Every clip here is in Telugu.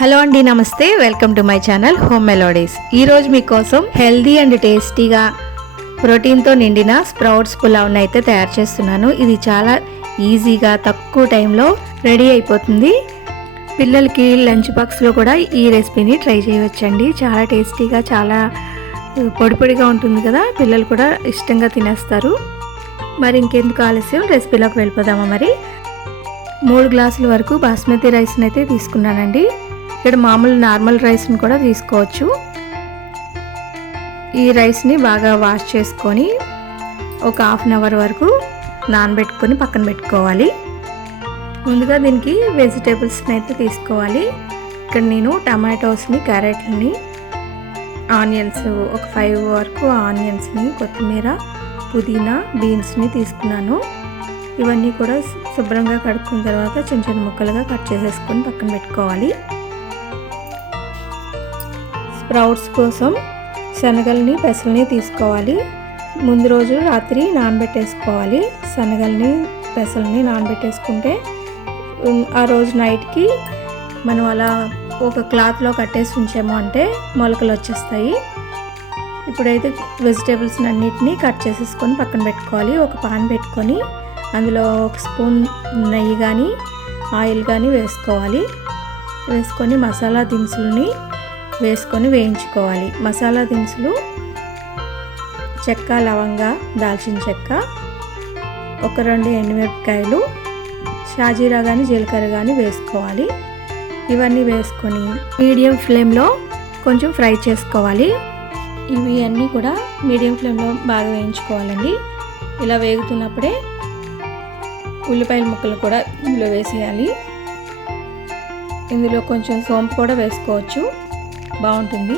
హలో అండి, నమస్తే. Welcome to my channel home melodies. ఈరోజు మీకోసం హెల్దీ అండ్ టేస్టీగా ప్రోటీన్తో నిండిన స్ప్రౌట్స్ పులావ్ని అయితే తయారు చేస్తున్నాను. ఇది చాలా ఈజీగా తక్కువ టైంలో రెడీ అయిపోతుంది. పిల్లలకి లంచ్ బాక్స్లో కూడా ఈ రెసిపీని ట్రై చేయవచ్చండి. చాలా టేస్టీగా, చాలా పొడి పొడిగా ఉంటుంది కదా, పిల్లలు కూడా ఇష్టంగా తినేస్తారు. మరి ఇంకెందుకు ఆలస్యం, రెసిపీలోకి వెళ్ళిపోదామా. మరి 3 గ్లాసుల వరకు బాస్మతి రైస్ని అయితే తీసుకున్నానండి. ఇక్కడ మామూలు నార్మల్ రైస్ని కూడా తీసుకోవచ్చు. ఈ రైస్ని బాగా వాష్ చేసుకొని ఒక హాఫ్ అన్ అవర్ వరకు నానబెట్టుకొని పక్కన పెట్టుకోవాలి. ముందుగా దీనికి వెజిటేబుల్స్ని అయితే తీసుకోవాలి. ఇక్కడ నేను టమాటోస్ని, క్యారెట్ని, ఆనియన్స్ ఒక 5 వరకు ఆనియన్స్ని, కొత్తిమీర, పుదీనా, బీన్స్ని తీసుకున్నాను. ఇవన్నీ కూడా శుభ్రంగా కడుక్కున్న తర్వాత చిన్న చిన్న ముక్కలుగా కట్ చేసేసుకొని పక్కన పెట్టుకోవాలి. స్ప్రౌట్స్ కోసం శనగల్ని, పెసల్ని తీసుకోవాలి. ముందు రోజు రాత్రి నానబెట్టేసుకోవాలి. శనగల్ని, పెసల్ని నానబెట్టేసుకుంటే ఆ రోజు నైట్కి మనం అలా ఒక క్లాత్లో కట్టేసి ఉంచాము అంటే మొలకలు వచ్చేస్తాయి. ఇప్పుడైతే వెజిటేబుల్స్ అన్నిటినీ కట్ చేసేసుకొని పక్కన పెట్టుకోవాలి. ఒక పాన్ పెట్టుకొని అందులో ఒక స్పూన్ నెయ్యి కానీ ఆయిల్ కానీ వేసుకోవాలి. వేసుకొని మసాలా దినుసుల్ని వేసుకొని వేయించుకోవాలి. మసాలా దినుసులు చెక్క, లవంగ, దాల్చిన చెక్క, ఒక 2 ఎండుమిరపకాయలు, షాజీరా కానీ జీలకర్ర కానీ వేసుకోవాలి. ఇవన్నీ వేసుకొని మీడియం ఫ్లేమ్లో కొంచెం ఫ్రై చేసుకోవాలి. ఇవి అన్నీ కూడా మీడియం ఫ్లేమ్లో బాగా వేయించుకోవాలండి. ఇలా వేగుతున్నప్పుడే ఉల్లిపాయల ముక్కలు కూడా ఇందులో వేసేయాలి. ఇందులో కొంచెం సోంపు కూడా వేసుకోవచ్చు, బాగుంటుంది.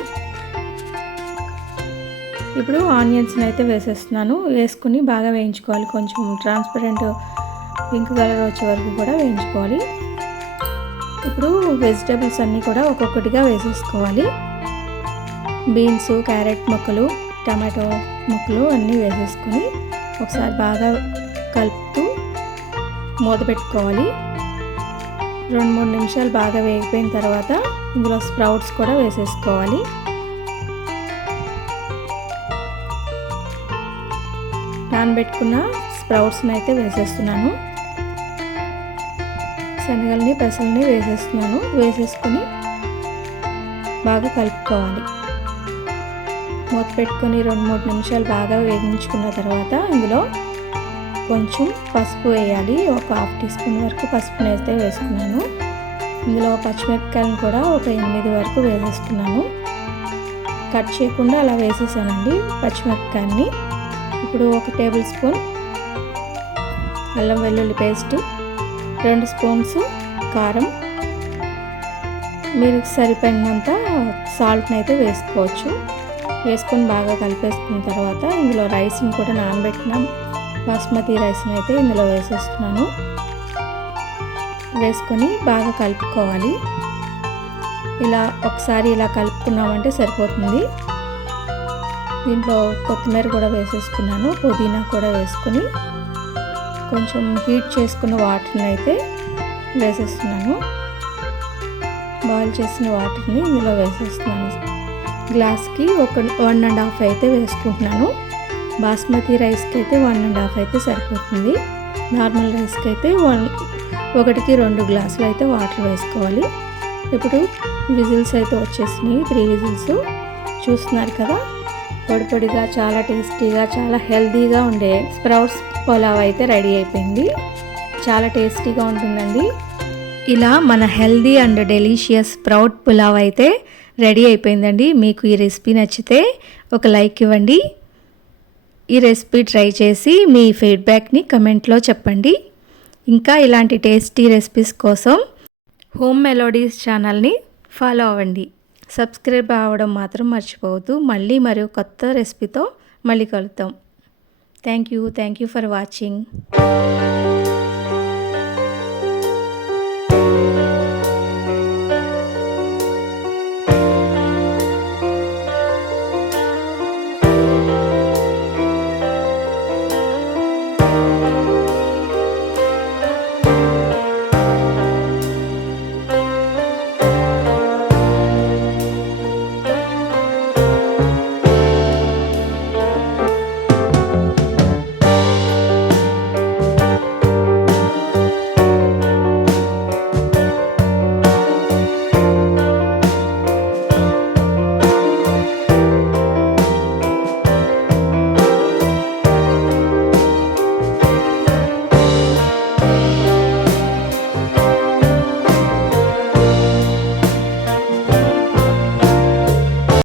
ఇప్పుడు ఆనియన్స్ని అయితే వేసేస్తున్నాను. వేసుకుని బాగా వేయించుకోవాలి. కొంచెం ట్రాన్స్పరెంట్ పింక్ కలర్ వచ్చే వరకు కూడా వేయించుకోవాలి. ఇప్పుడు వెజిటేబుల్స్ అన్నీ కూడా ఒక్కొక్కటిగా వేసేసుకోవాలి. బీన్స్, క్యారెట్ ముక్కలు, టమాటో ముక్కలు అన్నీ వేసేసుకొని ఒకసారి బాగా కలుపుతూ మూత పెట్టుకోవాలి. 2-3 నిమిషాలు బాగా వేగిపోయిన తర్వాత ఇందులో స్ప్రౌట్స్ కూడా వేసేసుకోవాలి. నానబెట్టుకున్న స్ప్రౌట్స్ని అయితే వేసేస్తున్నాను. శనగల్ని, పెసల్ని వేసేస్తున్నాను. వేసేసుకొని బాగా కలుపుకోవాలి. మూత పెట్టుకొని 2-3 నిమిషాలు బాగా వేగించుకున్న తర్వాత ఇందులో కొంచెం పసుపు వేయాలి. ఒక 1/2 టీ స్పూన్ వరకు పసుపుని అయితే వేసుకున్నాను. ఇందులో పచ్చిమిరపకాయలను కూడా ఒక 8 వరకు వేసేస్తున్నాను. కట్ చేయకుండా అలా వేసేసానండి పచ్చిమిరపకాయని. ఇప్పుడు ఒక టేబుల్ స్పూన్ అల్లం వెల్లుల్లి పేస్ట్, 2 స్పూన్స్ కారం, మీరు సరిపడినంత సాల్ట్ని అయితే వేసుకోవచ్చు. వేసుకొని బాగా కలిపేసుకున్న తర్వాత ఇందులో రైస్ని కూడా నానబెట్టిన బాస్మతి రైస్ని అయితే ఇందులో వేసేస్తున్నాను. వేసుకొని బాగా కలుపుకోవాలి. ఇలా ఒకసారి ఇలా కలుపుకున్నామంటే సరిపోతుంది. దీంట్లో కొత్తిమీర కూడా వేసేసుకున్నాను. పుదీనా కూడా వేసుకొని కొంచెం హీట్ చేసుకున్న వాటర్ని అయితే వేసేస్తున్నాను. బాయిల్ చేసిన వాటర్ని ఇందులో వేసేస్తున్నాను. గ్లాస్కి 1.5 అయితే వేసుకుంటున్నాను. బాస్మతి రైస్కి అయితే 1.5 అయితే సరిపోతుంది. నార్మల్ రైస్కి అయితే 1కి 2 గ్లాసులు అయితే వాటర్ వేసుకోవాలి. ఇప్పుడు విజిల్స్ అయితే వచ్చేసినాయి, 3 విజిల్స్. చూస్తున్నారు కదా, పొడి పొడిగా చాలా టేస్టీగా, చాలా హెల్తీగా ఉండే స్ప్రౌట్స్ పులావ్ అయితే రెడీ అయిపోయింది. చాలా టేస్టీగా ఉంటుందండి. ఇలా మన healthy and delicious sprout pulao అయితే రెడీ అయిపోయిందండి. మీకు ఈ రెసిపీ నచ్చితే ఒక లైక్ ఇవ్వండి. ఈ రెసిపీ ట్రై చేసి మీ ఫీడ్బ్యాక్ని కమెంట్లో చెప్పండి. ఇంకా ఇలాంటి టేస్టీ రెసిపీస్ కోసం హోమ్ మెలోడీస్ ఛానల్ని ఫాలో అవ్వండి. సబ్స్క్రైబ్ అవ్వడం మాత్రం మర్చిపోవద్దు. మళ్ళీ మరియు కొత్త రెసిపీతో మళ్ళీ కలుద్దాం. Thank you for watching.